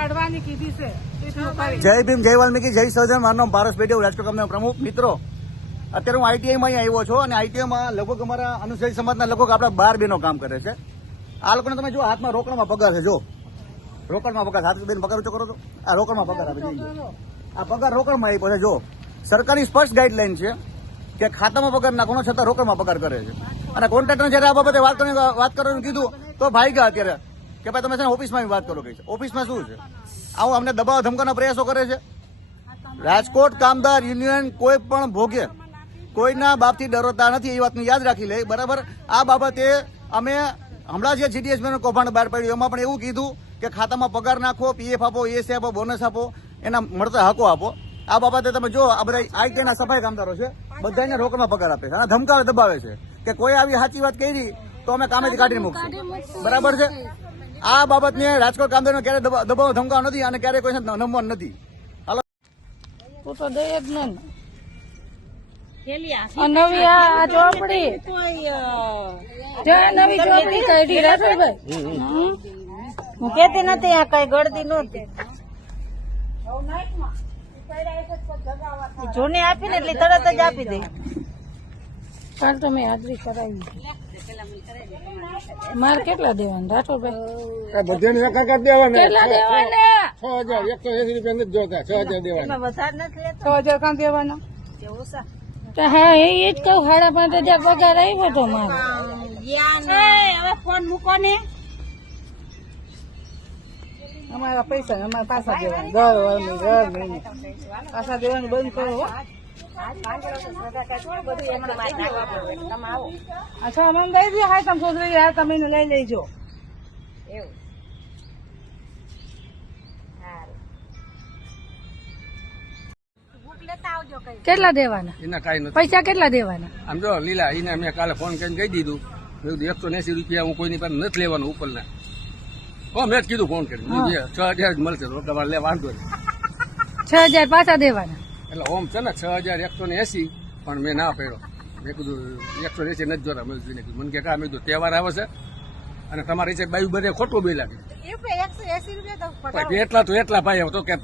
કાઢવાની કીધી છે. જય ભીમ, જય વાલ્મીકી, જય સર્જન. મારું નામ પારસ પેઢી, રાજકોટ ગામના પ્રમુખ. મિત્રો, અત્યારે હું આઈટીઆઈમાં અહીંયા આવ્યો છું અને આઈટીઆઈમાં લગભગ અમારા અનુસૂચિત સમાજના લગભગ આપણા 12 બહેનો કામ કરે છે. આ લોકોને તમે જો હાથમાં રોકડમાં પગાર છે. જો રોકડમાં પગાર, હાથ બેન પગાર ઊંચો કરો તો આ રોકડમાં પગાર આપે છે. આ પગાર રોકડમાં આપ્યો છે. જો સરકારની સ્પષ્ટ ગાઈડલાઈન છે કે ખાતામાં પગાર નાખવાનો, છતાં રોકડમાં પગાર કરે છે. અને કોન્ટ્રાક્ટર જયારે આ બાબતે વાત કરવાનું કીધું તો ભાઈ ગયા અત્યારે કે ભાઈ તમે છે ને ઓફિસમાં વાત કરો. કઈ ઓફિસમાં શું છે? આવું અમને દબાવ ધમકાના પ્રયાસો કરે છે. રાજકોટ કામદાર યુનિયન કોઈ પણ ભોગે કોઈના બાપથી ડરતા નથી, એ વાતને યાદ રાખી લે. બરાબર, આ બાબતે અમે હમણાં જે જીડીએસ કૌભાંડ બહાર પાડ્યું એમાં પણ એવું કીધું કે ખાતામાં પગાર નાખો, પીએફ આપો, એસએ આપો, બોનસ આપો, એના મળતા હકો આપો. આ બાબતે તમે જો આ બધા આઈટીના સફાઈ કામદારો છે, બધાને રોકડમાં પગાર આપે છે અને ધમકાવે દબાવે છે કે કોઈ આવી સાચી વાત કરી તો અમે કામેથી કાઢીને મૂકશું. બરાબર છે. આ બાબતને રાજકોટ કામદારોને ક્યારે દબાવ ધમકાવ નથી અને ક્યારે કોઈ નમવાનું નથી. હાલો તું તો દે જ ને નવી આ ચોપડી નવી ચોપડી કાઢી રાઠોડભાઈ. હું કેતી નથી આ કઈ ગળતી નહોતી, જૂની આપી ને એટલે તરત જ આપી દે. કાલ તો મેં હાજરી કરાવી. મારે કેટલા દેવાના રાઠોડભાઈ? બધાને એકાકાર દેવાના. કેટલા દેવાના? 6,180 રૂપિયા નથી જોતા, 6,000 દેવાના. એમાં વધારે નથી લેતો. 6,000 કાં દેવાના? ઓછા તો હા એ જ કહું, 5,500 પગાર આવ્યો તો મારો. હવે ફોન મૂકો ને. અમારા પૈસા અમારે પાછા દેવાના, દર મહિને પાછા દેવાનું બંધ કરો. અચ્છા અમે દઈ દઈએ. હા તમે છોકરી હા તમે એને લઈ લેજો. કેટલા દેવાના? એના કાંઈ નથી. પૈસા કેટલા દેવાના? આમ જો લીલા એને મેં કાલે ફોન કરીને કહી દીધું, મેં કીધું 180 રૂપિયા હું કોઈની પાસે નથી લેવાનું ઉપરના. મેં જ કીધું ફોન કરીને 6,000 જ મળશે તો તમારે લે વાંધો નહીં. 6,000 પાછા દેવાના. એટલે ઓમ છે ને 6,180 પણ મેં ના પડ્યો. મેં કીધું 180 નથી જોતા. મેં કીધું મને કે મેં કીધું તહેવાર આવે છે અને તમારી છે બાયું બધે ખોટું બે લાગે. ₹180 એટલા તો એટલા ભાઈ તો કે